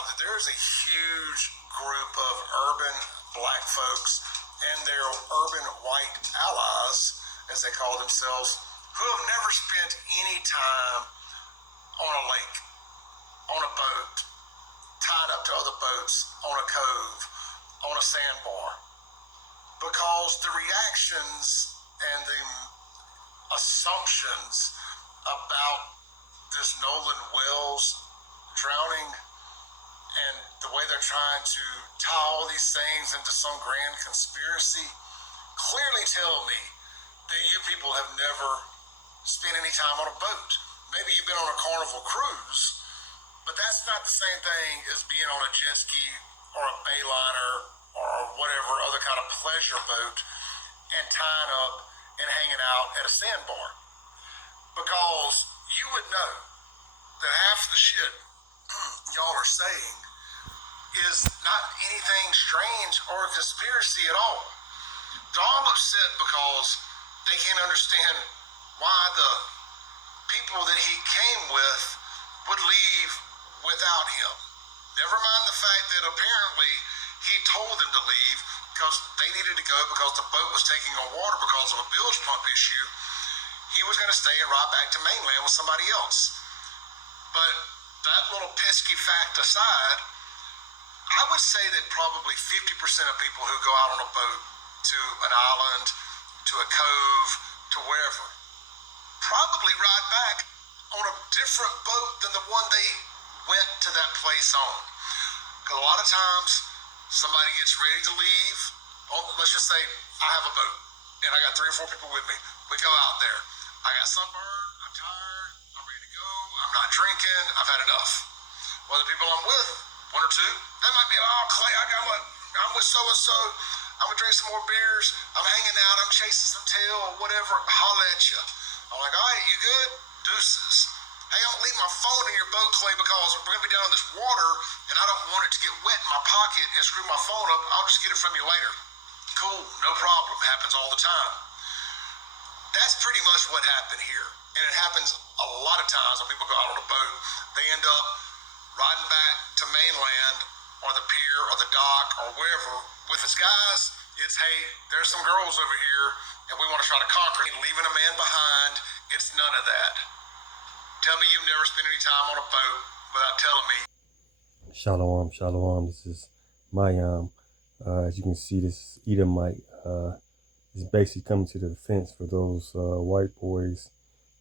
out that there's a huge group of urban black folks and their urban white allies, as they call themselves, who have never spent any time on a lake, on a boat, tied up to other boats, on a cove, on a sandbar. Because the reactions and the assumptions about this Nolan Wells drowning and the way they're trying to tie all these things into some grand conspiracy clearly tell me that you people have never spent any time on a boat. Maybe you've been on a Carnival cruise, but that's not the same thing as being on a jet ski or a Bayliner or whatever other kind of pleasure boat and tying up and hanging out at a sandbar. Because you would know that half the shit y'all are saying is not anything strange or a conspiracy at all. They're all upset because they can't understand why the people that he came with would leave without him. Never mind the fact that apparently he told them to leave because they needed to go because the boat was taking on water because of a bilge pump issue. He was going to stay and ride back to mainland with somebody else. But that little pesky fact aside, I would say that probably 50% of people who go out on a boat to an island, to a cove, to wherever, probably ride back on a different boat than the one they went to that place on. Because a lot of times, somebody gets ready to leave. Oh, let's just say I have a boat, and I got 3 or 4 people with me. We go out there. I got sunburned, I'm tired, I'm ready to go, I'm not drinking, I've had enough. Well, the people I'm with, 1 or 2, they might be, oh, Clay, I'm with so-and-so, I'm gonna drink some more beers, I'm hanging out, I'm chasing some tail, or whatever, holla at you. I'm like, all right, you good? Deuces. Hey, I'm gonna leave my phone in your boat, Clay, because we're gonna be down in this water, and I don't want it to get wet in my pocket and screw my phone up. I'll just get it from you later. Cool, no problem, happens all the time. That's pretty much what happened here. And it happens a lot of times when people go out on a boat. They end up riding back to mainland or the pier or the dock or wherever with his guys. It's, hey, there's some girls over here and we want to try to conquer it. Leaving a man behind, it's none of that. Tell me you've never spent any time on a boat without telling me. Shalom, shalom. This is Mayam. As you can see, this Edomite is basically coming to the defense for those white boys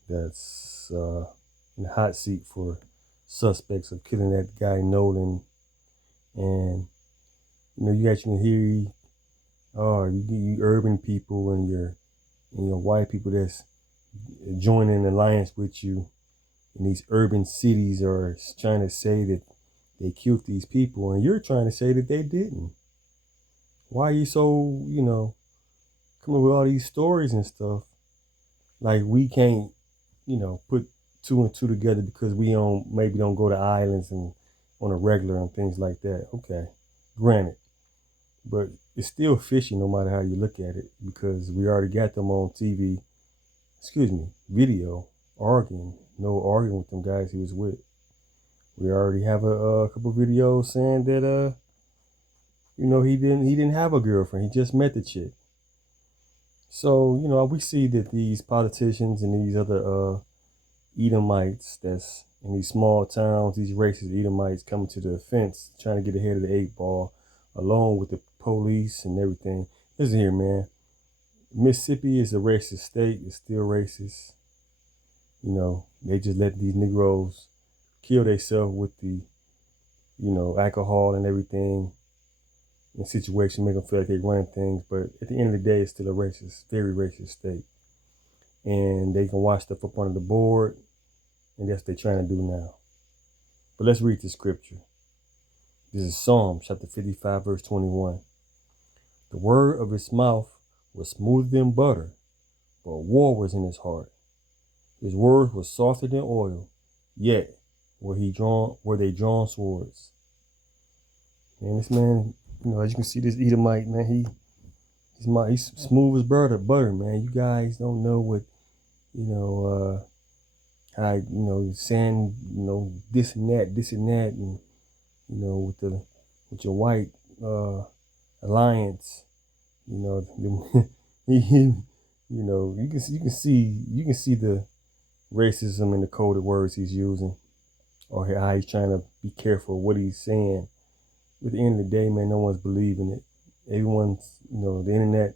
that's in the hot seat for suspects of killing that guy Nolan. And you guys can hear, you urban people and your white people that's joining an alliance with you in these urban cities are trying to say that they killed these people, and you're trying to say that they didn't. Why are you so, coming with all these stories and stuff? Like we can't, put 2 and 2 together because we maybe don't go to islands and on a regular and things like that. Okay, granted. But it's still fishy no matter how you look at it, because we already got them on video, arguing with them guys he was with. We already have a couple videos saying that, he didn't have a girlfriend. He just met the chick. So, we see that these politicians and these other Edomites that's in these small towns, these racist Edomites coming to the defense, trying to get ahead of the 8 ball, along with the police and everything. Listen here, man. Mississippi is a racist state. It's still racist. They just let these Negroes kill themselves with the, alcohol and everything in situations, make them feel like they run things. But at the end of the day, it's still a racist, very racist state. And they can wash stuff up under the board, and that's what they're trying to do now. But let's read the scripture. This is Psalm chapter 55, verse 21. The word of his mouth was smoother than butter, but war was in his heart. His words were softer than oil, yet were they drawn swords. Man, this man, as you can see, this Edomite, man, he's smooth as butter, man. You guys don't know what, how, saying, this and that, and you know, with your white alliance, you know, you know, you can see the racism in the coded words he's using, or how he's trying to be careful of what he's saying. But at the end of the day, man, no one's believing it. Everyone's, you know, the internet,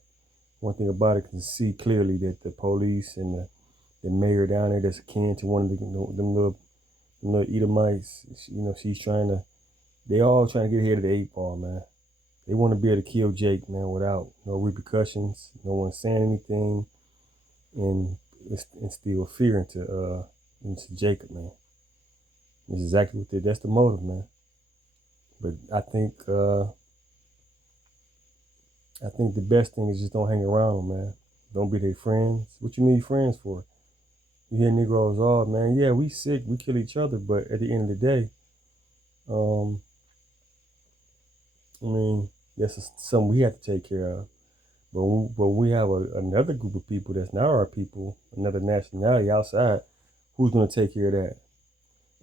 one thing about it, can see clearly that the police and the mayor down there that's akin to one of them little Edomites, you know, they all trying to get ahead of the 8 ball, man. They want to be able to kill Jake, man, without no repercussions, no one saying anything, and instill fear into Jacob, man. That's exactly what that's the motive, man. But I think the best thing is just don't hang around them, man. Don't be their friends. What you need friends for? You hear Negroes all, man, yeah, we sick, we kill each other, but at the end of the day, I mean, that's something we have to take care of. But we have another group of people that's not our people, another nationality outside, who's going to take care of that?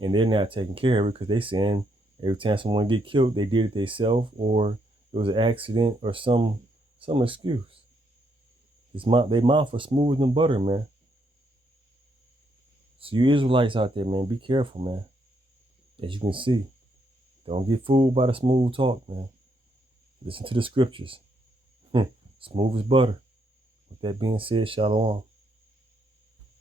And they're not taking care of it because they saying every time someone get killed, they did it themselves, or it was an accident, or some excuse. They mouth are smooth than butter, man. So you Israelites out there, man, be careful, man. As you can see, don't get fooled by the smooth talk, man. Listen to the scriptures. Smooth as butter. With that being said, shalom.